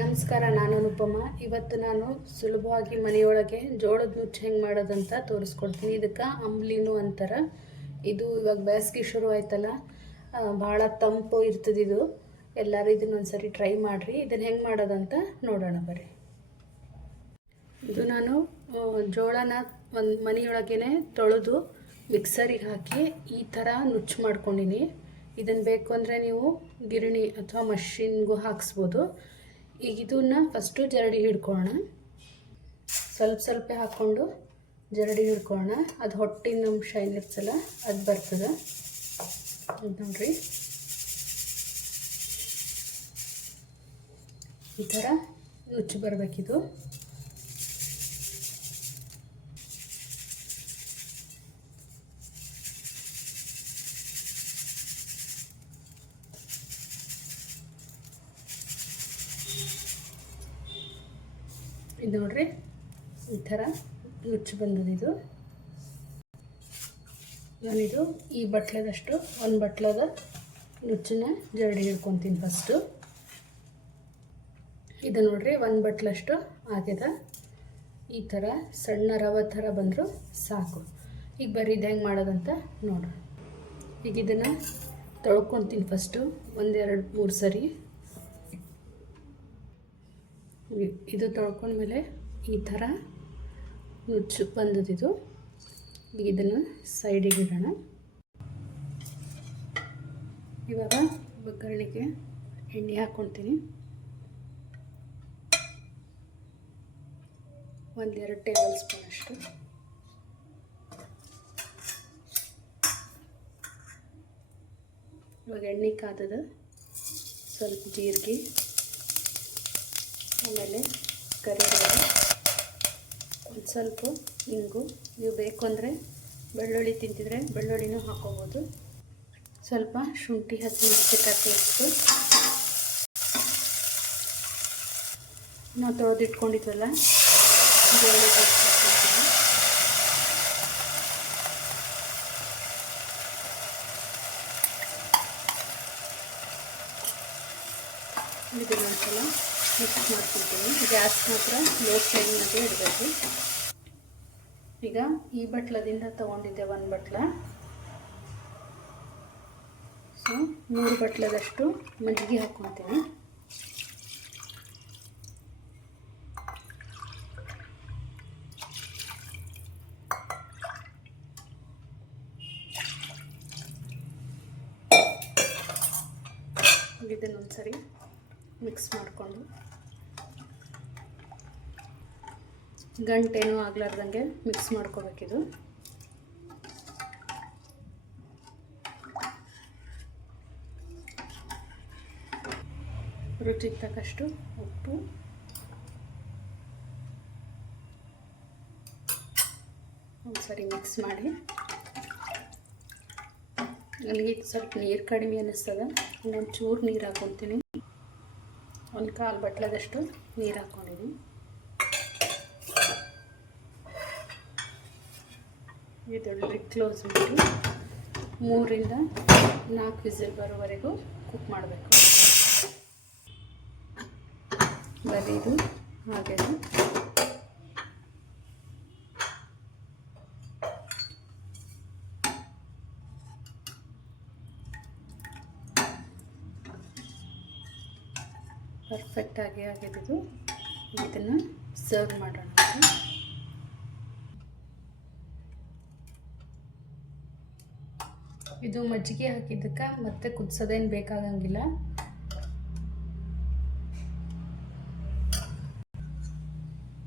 ನಮಸ್ಕಾರ, ನಾನು ಅನುಪಮ. ಇವತ್ತು ನಾನು ಸುಲಭವಾಗಿ ಮನೆಯೊಳಗೆ ಜೋಳದ ನುಚ್ಚು ಹೆಂಗೆ ಮಾಡೋದಂತ ತೋರಿಸ್ಕೊಡ್ತೀನಿ. ಇದಕ್ಕೆ ಅಂಬ್ಲಿನೂ ಅಂತಾರೆ. ಇದು ಇವಾಗ ಬೇಸಿಗೆ ಶುರು ಆಯ್ತಲ್ಲ, ಭಾಳ ತಂಪು ಇರ್ತದೆ. ಇದು ಎಲ್ಲರೂ ಇದನ್ನ ಒಂದ್ಸರಿ ಟ್ರೈ ಮಾಡಿರಿ. ಇದನ್ನು ಹೆಂಗೆ ಮಾಡೋದಂತ ನೋಡೋಣ ಬರ್ರಿ. ಇದು ನಾನು ಜೋಳನ ಒಂದು ಮನೆಯೊಳಗೇ ತೊಳೆದು ಮಿಕ್ಸರಿಗೆ ಹಾಕಿ ಈ ಥರ ನುಚ್ಚು ಮಾಡ್ಕೊಂಡಿನಿ. ಇದನ್ನು ಬೇಕು ಅಂದರೆ ನೀವು ಗಿರಣಿ ಅಥವಾ ಮಷಿನ್ಗೂ ಹಾಕ್ಸ್ಬೋದು. ಈಗ ಇದನ್ನು ಫಸ್ಟು ಜರಡಿ ಹಿಡ್ಕೊಳ್ಳೋಣ. ಸ್ವಲ್ಪ ಹಾಕ್ಕೊಂಡು ಜರಡಿ ಹಿಡ್ಕೊಳ್ಳೋಣ. ಅದು ಹೊಟ್ಟಿನ ಅಂಶ ಏನಿರ್ತಲ್ಲ ಅದು ಬರ್ತದೆ. ನೋಡ್ರಿ, ಈ ಥರ ನುಚ್ಚು ಬರಬೇಕಿದು. ಇದು ನೋಡ್ರಿ, ಈ ಥರ ನುಚ್ಚು ಬಂದದಿದು. ನಾನಿದು ಈ ಬಟ್ಲದಷ್ಟು ಒಂದು ಬಟ್ಲದ ನುಚ್ಚನ್ನ ಜರಡಿ ಹಿಡ್ಕೊತೀನಿ ಫಸ್ಟು. ಇದು ನೋಡ್ರಿ, ಒಂದು ಬಟ್ಲಷ್ಟು ಆಗಿದೆ. ಈ ಥರ ಸಣ್ಣ ರವೆ ಥರ ಬಂದರೂ ಸಾಕು. ಈಗ ಬರೀ ಇದು ಹೆಂಗೆ ಮಾಡೋದಂತ ನೋಡೋಣ. ಈಗ ಇದನ್ನು ತೊಳ್ಕೊತೀನಿ ಫಸ್ಟು 1-2-3 ಸರಿ. ಇದು ತೊಳ್ಕೊಂಡ್ಮೇಲೆ ಈ ಥರ ನುಚ್ಚು ಬಂದದಿದು. ಈಗ ಇದನ್ನು ಸೈಡಿಗೆ ಇಡೋಣ. ಇವಾಗ ಒಗ್ಗರಣೆಗೆ ಎಣ್ಣೆ ಹಾಕ್ಕೊತೀನಿ. 1-2 ಟೇಬಲ್ ಸ್ಪೂನ್ ಅಷ್ಟು. ಇವಾಗ ಎಣ್ಣೆ ಕಾದದ. ಸ್ವಲ್ಪ ಜೀರಿಗೆ, ಆಮೇಲೆ ಕರಿಬೇವು, ಒಂದು ಸ್ವಲ್ಪ ಇಂಗು. ನೀವು ಬೇಕು ಅಂದರೆ ಬೆಳ್ಳುಳ್ಳಿ ತಿಂತಿದ್ರೆ ಬೆಳ್ಳುಳ್ಳಿನೂ ಹಾಕ್ಕೋಬೋದು. ಸ್ವಲ್ಪ ಶುಂಠಿ ಹಸಿಮೆಣಸಿನಕಾಯಿ ಪೇಸ್ಟು, ನಾವು ತೊಳೆದಿಟ್ಕೊಂಡಿದ್ವಲ್ಲ ಜೋಳದ ಹಿಟ್ಟು ಹಾಕ್ಕೊಳ್ತೀನಿ. ಇದನ್ನು ಒಂದ್ಸಲ ಮಿಕ್ಸ್ ಮಾಡ್ಕೊಳ್ತೀನಿ. ಗ್ಯಾಸ್ ಮಾತ್ರ ಲೋ ಫ್ಲೇಮ್ನಾಗೆ ಇಡಬೇಕು. ಈಗ ಈ ಬಟ್ಲದಿಂದ ತೊಗೊಂಡಿದ್ದೆ 1 ಬಟ್ಲ. ಸೊ 3 ಬಟ್ಲದಷ್ಟು ಮಜ್ಜಿಗೆ ಹಾಕ್ಕೊತೀನಿ. ಇದನ್ನೊಂದ್ಸರಿ ಮಿಕ್ಸ್ ಮಾಡಿಕೊಂಡು ಗಂಟೇನೂ ಆಗ್ಲಾರ್ದಂಗೆ ಮಿಕ್ಸ್ ಮಾಡ್ಕೋಬೇಕಿದು. ರುಚಿಗೆ ತಕ್ಕಷ್ಟು ಉಪ್ಪು, ಒಂದ್ಸರಿ ಮಿಕ್ಸ್ ಮಾಡಿ. ನನಗೆ ಸ್ವಲ್ಪ ನೀರು ಕಡಿಮೆ ಅನ್ನಿಸ್ತದೆ. ಇನ್ನೊಂದು ಚೂರು ನೀರು ಹಾಕ್ಕೊತೀನಿ. 1/4 ಬಟ್ಲದಷ್ಟು ನೀರು ಹಾಕ್ಕೊಂಡಿದ್ದೀನಿ. ಇದೊಳ್ಳೆ ಕ್ಲೋಸ್ ಮಾಡಿ 3-4 ವಿಸಿಲ್ ಬರೋವರೆಗೂ ಕುಕ್ ಮಾಡಬೇಕು. ಬರೀ ಇದು ಹಾಗೆ ಪರ್ಫೆಕ್ಟಾಗಿ ಆಗಿದ್ದು. ಇದನ್ನು ಸರ್ವ್ ಮಾಡೋಣ. ಇದು ಮಜ್ಜಿಗೆ ಹಾಕಿದ್ದಕ್ಕೆ ಮತ್ತೆ ಕುದಿಸೋದೇನು ಬೇಕಾಗಂಗಿಲ್ಲ.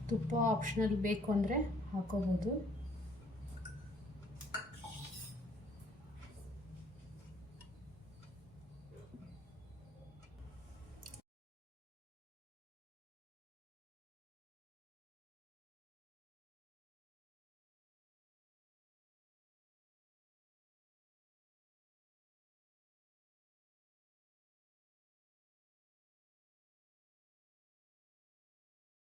ತುಪ್ಪ ಆಪ್ಷನಲ್ ಬೇಕು ಅಂದರೆ ಹಾಕೋಬೋದು.